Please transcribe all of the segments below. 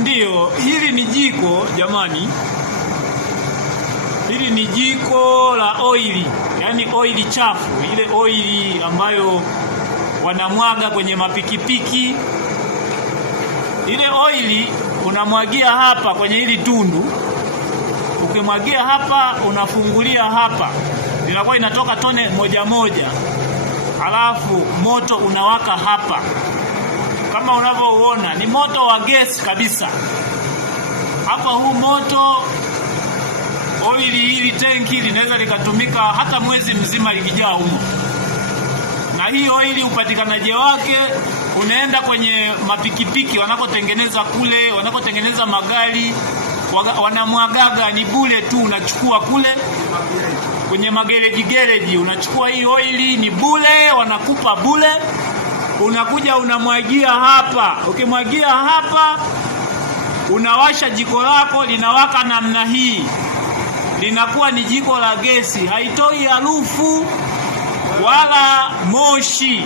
Ndiyo, hili ni jiko jamani. Hili ni jiko la oili, yani oili chafu, ile oili ambayo wanamwaga kwenye mapikipiki. Ile oili unamwagia hapa kwenye hili tundu. Ukimwagia hapa, unafungulia hapa, inakuwa inatoka tone moja moja, halafu moto unawaka hapa. Kama unavyoona ni moto wa gesi kabisa. Hapa huu moto, oili hili tenki linaweza likatumika hata mwezi mzima likijaa humo. Na hii oili upatikanaji wake unaenda kwenye mapikipiki wanakotengeneza kule, wanakotengeneza magari, wanamwagaga ni bure tu, unachukua kule kwenye magereji, unachukua hii oili ni bure, wanakupa bure. Unakuja unamwagia hapa. Ukimwagia hapa, unawasha jiko lako, linawaka namna hii. Linakuwa ni jiko la gesi, haitoi harufu wala moshi.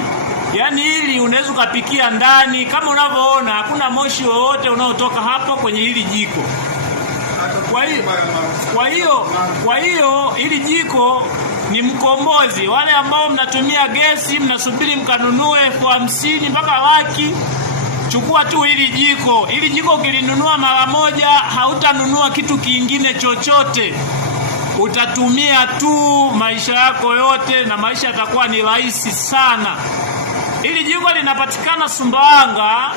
Yaani hili unaweza kupikia ndani, kama unavyoona hakuna moshi wowote unaotoka hapo kwenye hili jiko. Kwa hiyo hili jiko ni mkombozi. Wale ambao mnatumia gesi, mnasubiri mkanunue 50,000 mpaka laki, chukua tu hili jiko. Hili jiko ukilinunua mara moja, hautanunua kitu kingine chochote. Utatumia tu maisha yako yote na maisha yatakuwa ni rahisi sana. Hili jiko linapatikana Sumbawanga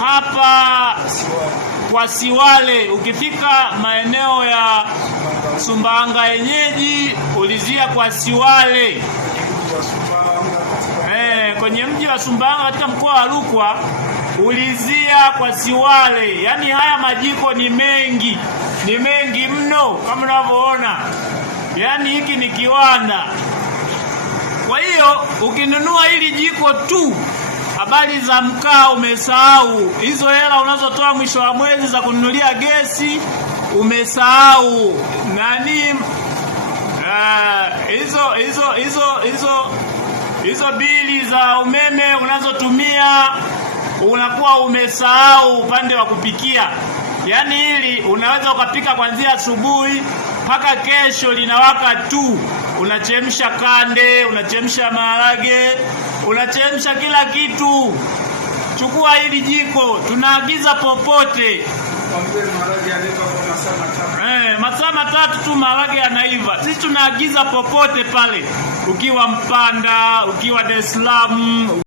hapa kwa Siwale. Ukifika maeneo ya Sumbawanga yenyeji, ulizia kwa Siwale. Kwenye mji wa Sumbawanga katika mkoa wa Rukwa, ulizia kwa Siwale. Yaani haya majiko ni mengi mno kama unavyoona. Yaani hiki ni kiwanda. Kwa hiyo ukinunua hili jiko tu, habari za mkaa umesahau. Hizo hela unazotoa mwisho wa mwezi za kununulia gesi umesahau. Hizo bili za umeme unazotumia unakuwa umesahau upande wa kupikia. Yaani hili unaweza ukapika kuanzia asubuhi mpaka kesho linawaka tu. Unachemsha kande, unachemsha maharage, unachemsha kila kitu. Chukua hili jiko, tunaagiza popote. Masaa matatu tu maharage yanaiva. Sisi tunaagiza popote pale. Ukiwa Mpanda, ukiwa Dar es Salaam.